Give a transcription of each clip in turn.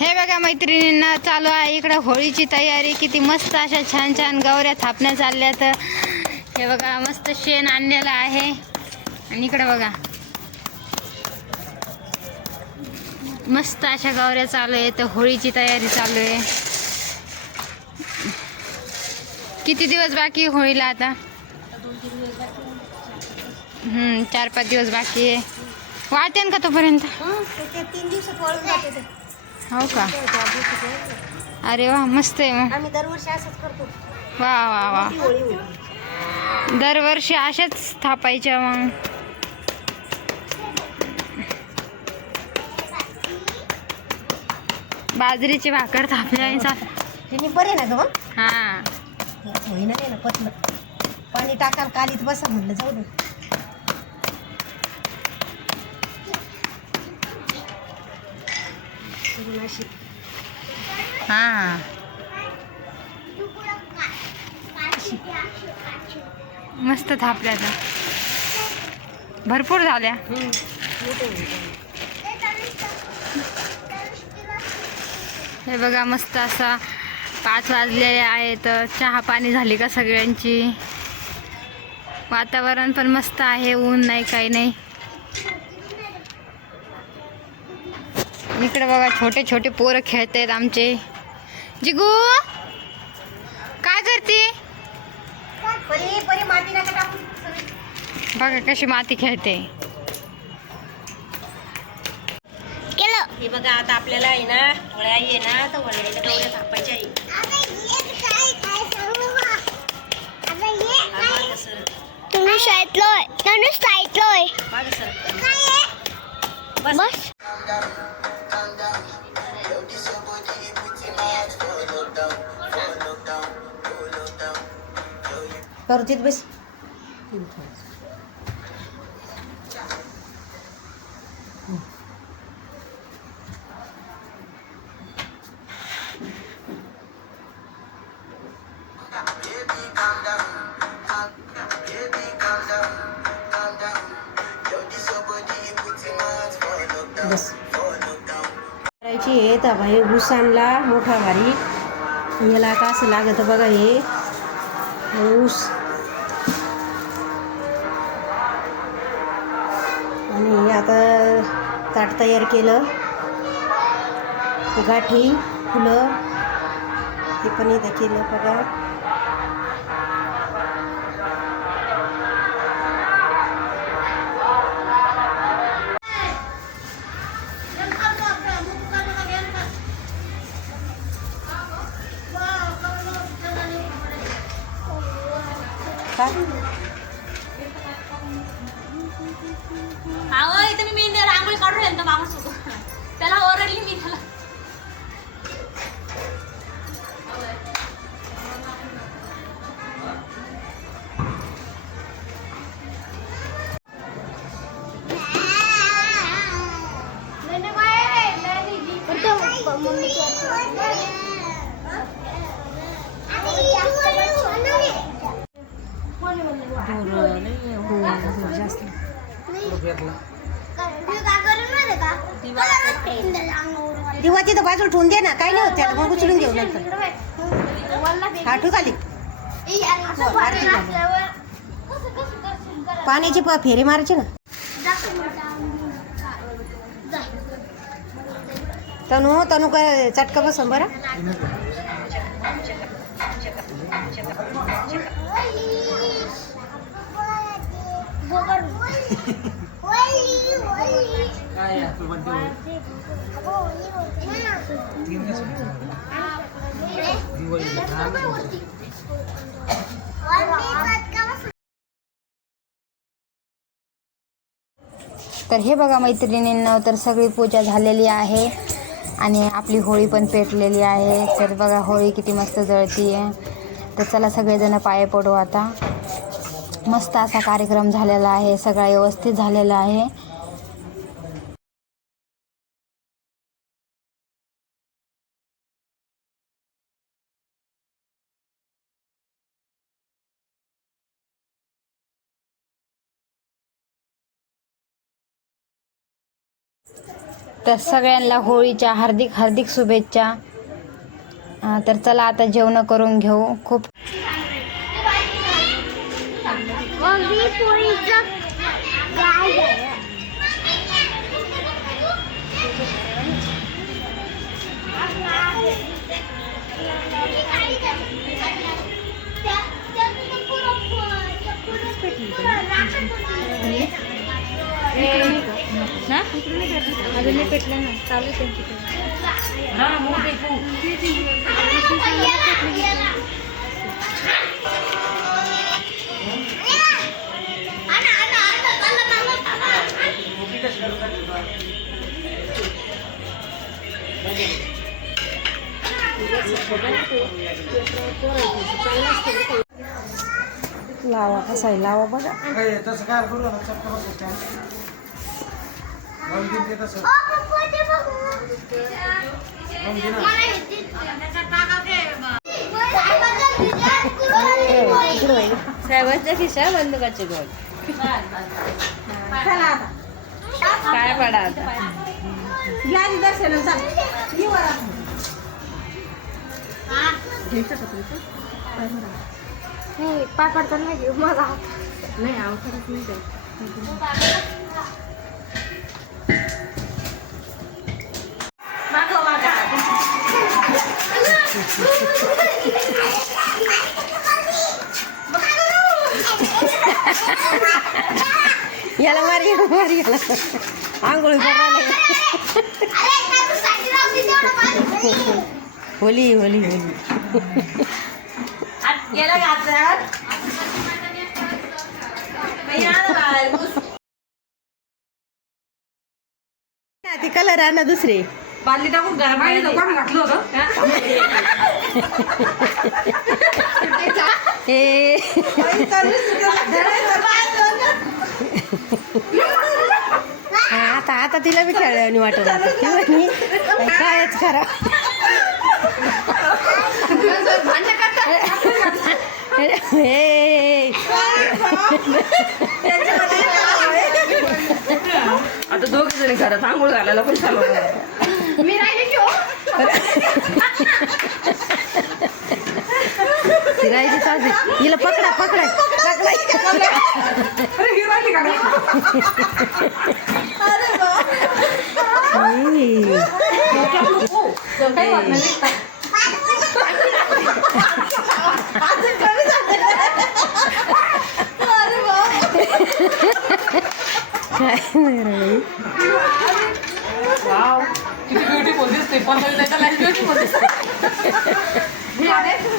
हे बघा मैत्रिणींना, चालू आहे इकडं होळीची तयारी. किती मस्त अशा छान छान गौऱ्या थापण्या चालल्यात. हे बघा मस्त शेण आणलेलं आहे. आणि इकडं बघा मस्त अशा गौऱ्या चालू आहे. तर होळीची तयारी चालू आहे. किती दिवस बाकी होळीला आता? 4-5 दिवस बाकी आहे. वाळते का तोपर्यंत? 3 दिवसात वाळून जाते ते. हो का? अरे वा, मस्त आहे मग. आम्ही दरवर्षी असंच करतो. वा वा वा, होळी होती. दरवर्षी अशाच थापायच्या मग. बाजरीची भाकर थापल्या. तिने बरे ना ग. हा, होईना नाही ना पतलं. पाणी टाका कालीत बसा म्हणलं, जाऊ दे. हा, मस्त थापल्या तर भरपूर झाल्या. हे बघा मस्त असा 5 वाजलेले आहेत. चहा पाणी झाली का सगळ्यांची? वातावरण पण मस्त आहे, ऊन नाही काही नाही. इकडे बघा छोटे छोटे पोरं खेळत आहेत आमचे. जिगू काय करते? बघा कशी माती खेळते. हे बघा आता आपल्याला आहे ना वळ्या आहे ना, तर वळ्याच्या गौऱ्या थापायच्या आहे. तुम्ही शाळेतलोय, तनुष शाळेतलोय. बस करूतीत बस. बस करायची आहे. तर भाई ऊस आणला मोठा भारी. याला आता असं लागत बघा. हे ऊस आणि हे आता ताट तयार केलं. गाठी फुलं हे पण इथं केलं बघा. इथं मी मेहंदी रांगोळी काढून येतो माणूस होतो. त्याला ओरडली मी त्याला. दिवा तिथं बाजूला ठेवून दे ना, काय नाही होत त्याला. मग उचलून घेऊ नंतर. आठू खाली पाण्याची फेरी मारायची ना. तनू तनू काय चटका बस बरं. तर हे बघा मैत्रिणींना, तर सगळी पूजा झालेली आहे आणि आपली होळी पण पेटलेली आहे. तर बघा होळी किती मस्त जळती आहे. तर चला सगळेजण पाया पडू आता. मस्त असा कार्यक्रम झालेला आहे, सगळा व्यवस्थित झालेला आहे. तर तर सगळ्यांना होळीच्या हार्दिक हार्दिक शुभेच्छा. तर चला आता जेवण करून घेऊ. खूप अजून नाही पेटलं ना, चालू त्यांची. लावा कसा आहे लावा बघा. तसं काय करू नका, चटका बसत काय. मग ते तसं. मग घे ना. साहेबांच्या खिशा बंदुकाचे गोल काय पडा आता पाय पडतात नाही घेऊ मला. नाही आवडत नाही काय. याला मारी याला आंघोळी करायला होली होली होली गेला घातल्यावर ती कलर आणा दुसरे बादली टाकून घातलं होतं. ए आता आता तिला बी खेळणी वाटत ती म्हणी कायच खरा आता दोघे जणी घरात आंघोळ घालायला पण चालू मी राहिले की फिरायची चालते हिला पकडा पकडा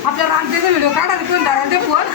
आपल्या रामतेचा व्हिडिओ काढा फोन